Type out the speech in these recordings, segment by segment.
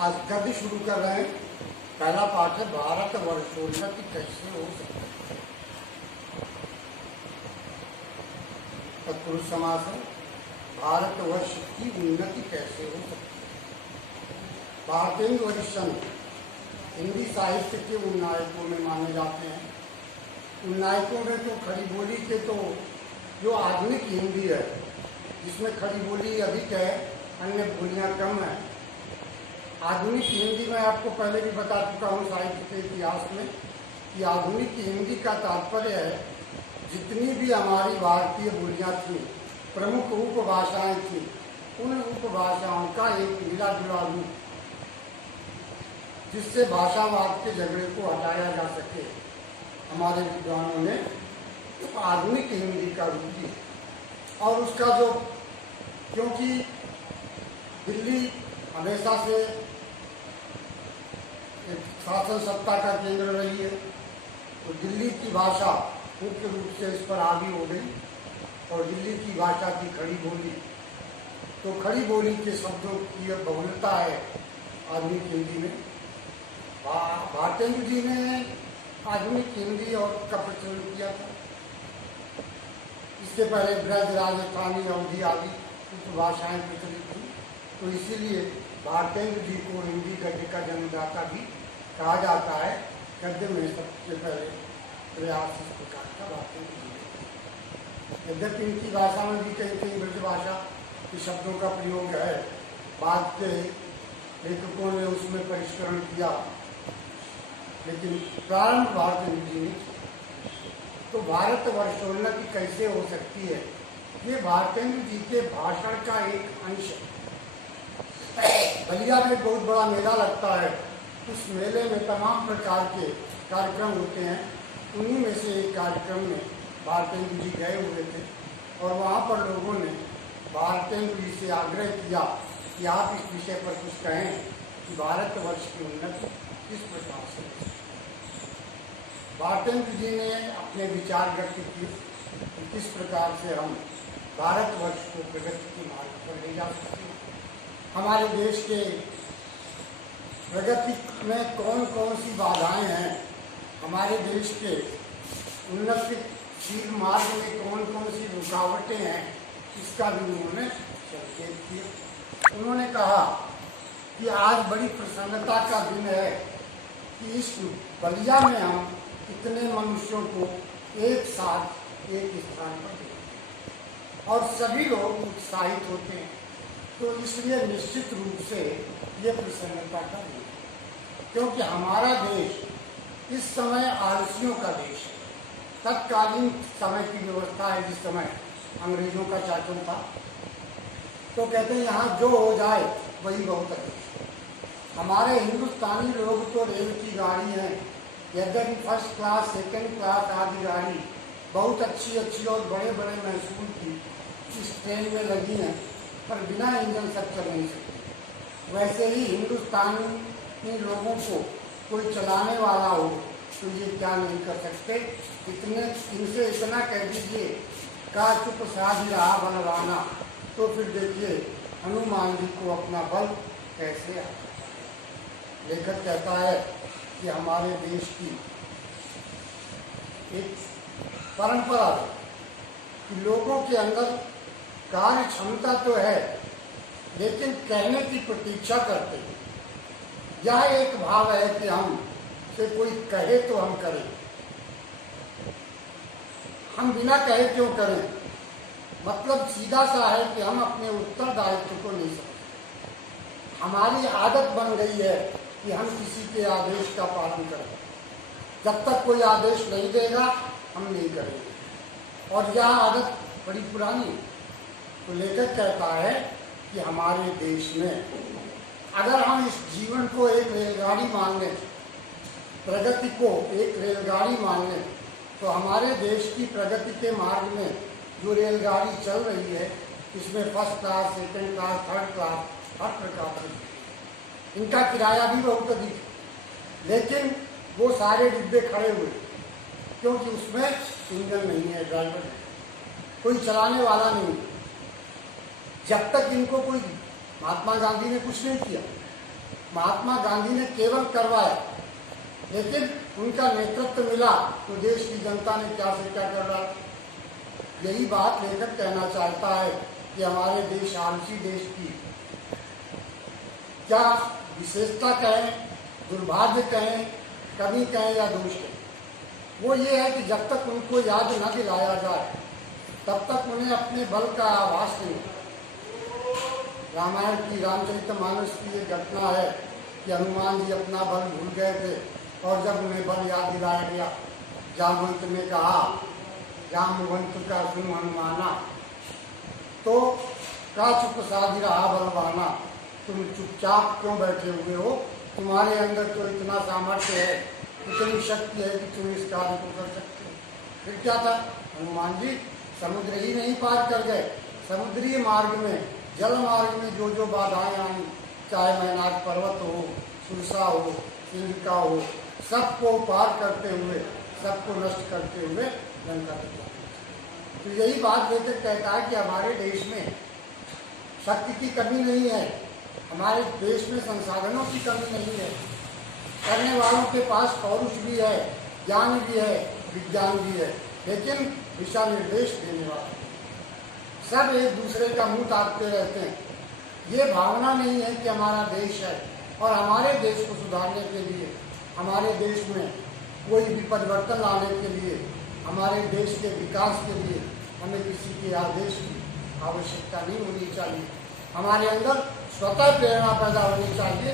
आज गद्य शुरू कर रहे हैं। पहला पाठ है भारत वर्षोन्नति कैसे हो सकती है। तत्पुरुष समास है। भारतवर्ष की उन्नति कैसे हो सकती है। भारतेंदु हरिश्चंद्र हिंदी साहित्य के उन नायकों में माने जाते हैं। उन नायकों में तो खड़ी बोली के तो जो आधुनिक हिंदी है जिसमें खड़ी बोली अधिक है, अन्य बोलियां कम है। आधुनिक हिंदी में आपको पहले भी बता चुका हूँ साहित्य के इतिहास में कि आधुनिक हिंदी का तात्पर्य है जितनी भी हमारी भारतीय बोलियां थी, प्रमुख उपभाषाएं थी, उन उपभाषाओं का एक मिला जुला रूप जिससे भाषावाद के झगड़े को हटाया जा सके। हमारे विद्वानों ने आधुनिक हिंदी का रूप दिया और उसका जो, क्योंकि दिल्ली हमेशा से एक शासन सत्ता का केंद्र रही है, तो दिल्ली की भाषा मुख्य रूप से इस पर हावी हो गई और दिल्ली की भाषा की खड़ी बोली, तो खड़ी बोली के शब्दों की बहुलता है आधुनिक हिंदी में। भारतेंदु जी ने आधुनिक हिंदी और का प्रचलन किया था। इसके पहले ब्रज, राजस्थानी, अवधी आदि उपभाषाएं प्रचलित थी, तो इसीलिए भारतेंदु जी को हिंदी गद्य का जन्मदाता भी कहा जाता है। गद्य में सबसे पहले प्रयास इस प्रकार का भारतेंदु जी। यद्यपि इनकी भाषा में भी कई कई ब्रज भाषा के शब्दों का प्रयोग है, बाद के लेखकों ने उसमें परिष्करण किया, लेकिन प्रारंभ भारतेंदु जी ने। तो भारत वर्षोन्नति कैसे हो सकती है, ये भारतेंदु जी के भाषण का एक अंश है। बलिया में एक बहुत बड़ा मेला लगता है, उस मेले में तमाम प्रकार के कार्यक्रम होते हैं। उन्हीं में से एक कार्यक्रम में भारतेंदु जी गए हुए थे और वहाँ पर लोगों ने भारतेंदु जी से आग्रह किया कि आप इस विषय पर कुछ कहें कि भारतवर्ष की उन्नति किस प्रकार से। भारतेंदु जी ने अपने विचार व्यक्त किए कि किस प्रकार से हम भारतवर्ष को प्रगति के मार्ग पर ले जा सकते हैं। हमारे देश के प्रगति में कौन कौन सी बाधाएं हैं, हमारे देश के उन्नतिशील मार्ग में कौन कौन सी रुकावटें हैं, इसका भी उन्होंने संकेत किया। उन्होंने कहा कि आज बड़ी प्रसन्नता का दिन है कि इस बलिया में हम इतने मनुष्यों को एक साथ एक स्थान पर देखते और सभी लोग उत्साहित होते हैं, तो इसलिए निश्चित रूप से ये प्रसन्नता का दिन है। क्योंकि हमारा देश इस समय आलसियों का देश है। तत्कालीन समय की व्यवस्था है, जिस समय अंग्रेजों का शासन था, तो कहते हैं यहाँ जो हो जाए वही बहुत अच्छा। हमारे हिंदुस्तानी लोग तो रेल की गाड़ी है, यद्यपि फर्स्ट क्लास, सेकंड क्लास आदि गाड़ी बहुत अच्छी अच्छी और बड़े बड़े महसूल की इस ट्रेन में लगी हैं, पर बिना इंजन सब चल नहीं सकती। वैसे ही हिंदुस्तानी लोगों को कोई चलाने वाला हो तो ये क्या नहीं कर सकते। इतने इनसे इतना कह दीजिए का चुप साध रहा बलवाना, तो फिर देखिए हनुमान जी को अपना बल कैसे आता है। लेखक कहता है कि हमारे देश की एक परंपरा है कि लोगों के अंदर कार्य क्षमता तो है, लेकिन कहने की प्रतीक्षा करते हैं। यह एक भाव है कि हम से कोई कहे तो हम करें, हम बिना कहे क्यों करें। मतलब सीधा सा है कि हम अपने उत्तरदायित्व को नहीं समझते। हमारी आदत बन गई है कि हम किसी के आदेश का पालन करें। जब तक कोई आदेश नहीं देगा हम नहीं करेंगे, और यह आदत बड़ी पुरानी है। तो लेखक कहता है कि हमारे देश में अगर हम इस जीवन को एक रेलगाड़ी मान लें, प्रगति को एक रेलगाड़ी मान लें, तो हमारे देश की प्रगति के मार्ग में जो रेलगाड़ी चल रही है, इसमें first class, second class, third class, हर प्रकार से इनका किराया भी बहुत अधिक है, लेकिन वो सारे डिब्बे खड़े हुए क्योंकि उसमें इंजन नहीं है, ड्राइवर नहीं, कोई चलाने वाला नहीं। जब तक इनको कोई महात्मा गांधी ने कुछ नहीं किया, महात्मा गांधी ने केवल करवाया, लेकिन उनका नेतृत्व मिला तो देश की जनता ने क्या से क्या कर रहा। यही बात लेखक कहना चाहता है कि हमारे देश आलसी देश की क्या विशेषता कहें, दुर्भाग्य कहें, कमी कहें या दोष कहें, वो ये है कि जब तक उनको याद न दिलाया जाए तब तक उन्हें अपने बल का आभास नहीं होता। रामायण की, रामचरितमानस की ये घटना है कि हनुमान जी अपना बल भूल गए थे और जब उन्हें बल याद दिलाया गया, जामवंत ने कहा जामवंत का सुन हनुमाना, तो का चुप साधी रहा बलवाना, तुम चुपचाप क्यों बैठे हुए हो, तुम्हारे अंदर तो इतना सामर्थ्य है, इतनी शक्ति है कि तुम इस कार्य को कर सकते हो। फिर क्या था, हनुमान जी समुद्र ही नहीं पार कर गए, समुद्रीय मार्ग में, जल मार्ग में जो जो बाधाएं आई, चाहे मैनाक पर्वत हो, सुरसा हो, सिंधिका हो, सबको पार करते हुए, सबको नष्ट करते हुए लंका तक पहुंचे। तो यही बात लेकर कहता है कि हमारे देश में शक्ति की कमी नहीं है, हमारे देश में संसाधनों की कमी नहीं है, करने वालों के पास पौरुष भी है, ज्ञान भी है, विज्ञान भी है, लेकिन दिशा निर्देश देने वाले सब एक दूसरे का मुंह ताकते रहते हैं। ये भावना नहीं है कि हमारा देश है और हमारे देश को सुधारने के लिए, हमारे देश में कोई भी परिवर्तन लाने के लिए, हमारे देश के विकास के लिए हमें किसी के आदेश की आवश्यकता नहीं होनी चाहिए। हमारे अंदर स्वतः प्रेरणा पैदा होनी चाहिए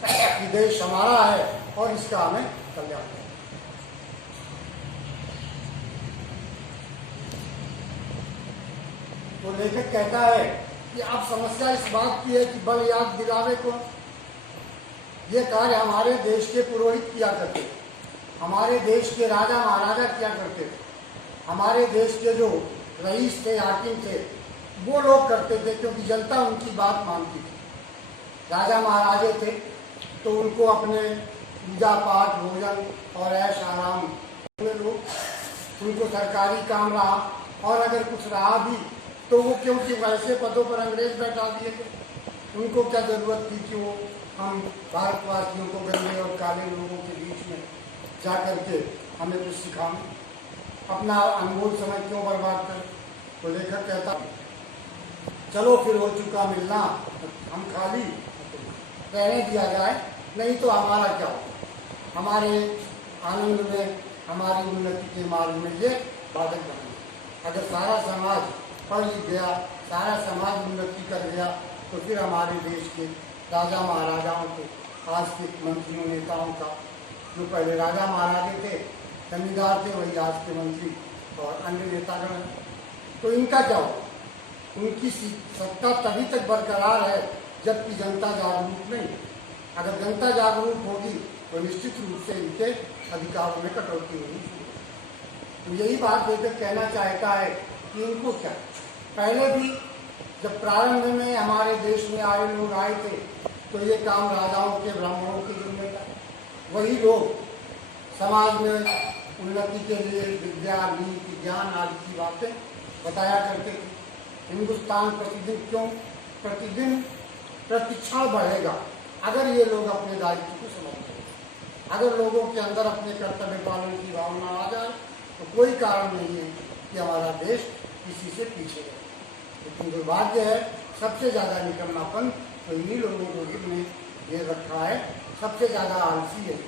कि देश हमारा है और इसका हमें कल्याण करना। तो लेखक कहता है कि अब समस्या इस बात की है कि बल याद दिलावे को ये कार्य हमारे देश के पुरोहित किया करते थे, हमारे देश के राजा महाराजा किया करते थे, हमारे देश के जो रईस थे, हाकिम थे, वो लोग करते थे क्योंकि जनता उनकी बात मानती थी। राजा महाराजे थे तो उनको अपने पूजा पाठ, भोजन और ऐश आराम हुए लोग, उनको सरकारी काम रहा और अगर कुछ रहा भी तो वो क्योंकि वैसे पदों पर अंग्रेज बैठा दिए थे, उनको क्या जरूरत थी कि वो हम भारतवासियों को गंदे और काले लोगों के बीच में जा करके हमें कुछ सिखाएं, अपना अनमोल समय क्यों बर्बाद करें। तो लेखक कहता चलो फिर हो चुका मिलना, हम खाली रहने दिया जाए, नहीं तो हमारा क्या हो, हमारे आनंद में, हमारी उन्नति के मार्ग में ये बाधक बनेंगे। अगर सारा समाज पढ़ लिख गया, सारा समाज उन्नति कर गया, तो फिर हमारे देश के राजा महाराजाओं को, आज के मंत्रियों नेताओं का, जो पहले राजा महाराजे थे, जमींदार थे, वही आज के मंत्री और अन्य नेतागण, तो इनका क्या हो, उनकी सत्ता तभी तक बरकरार है जबकि जनता जागरूक नहीं। अगर जनता जागरूक होगी तो निश्चित रूप से इनके अधिकारों में कटौती होगी। तो यही बात लेकर कहना चाहता है कि इनको क्या, पहले भी जब प्रारंभ में हमारे देश में आए लोग आए थे तो ये काम राजाओं के, ब्राह्मणों के जिम्मे था। वही लोग समाज में उन्नति के लिए विद्या, नीति, ज्ञान आदि की बातें बताया करते थे। हिंदुस्तान प्रतिदिन प्रतिक्षण बढ़ेगा अगर ये लोग अपने दायित्व को समझें। अगर लोगों के अंदर अपने कर्तव्य पालन की भावना आ जाए तो कोई कारण नहीं है कि हमारा देश किसी से पीछे रहे। लेकिन दुर्भाग्य है, सबसे ज़्यादा निकम्मापन तो इन्हीं लोगों को ने ये रखा है, सबसे ज़्यादा आलसी है।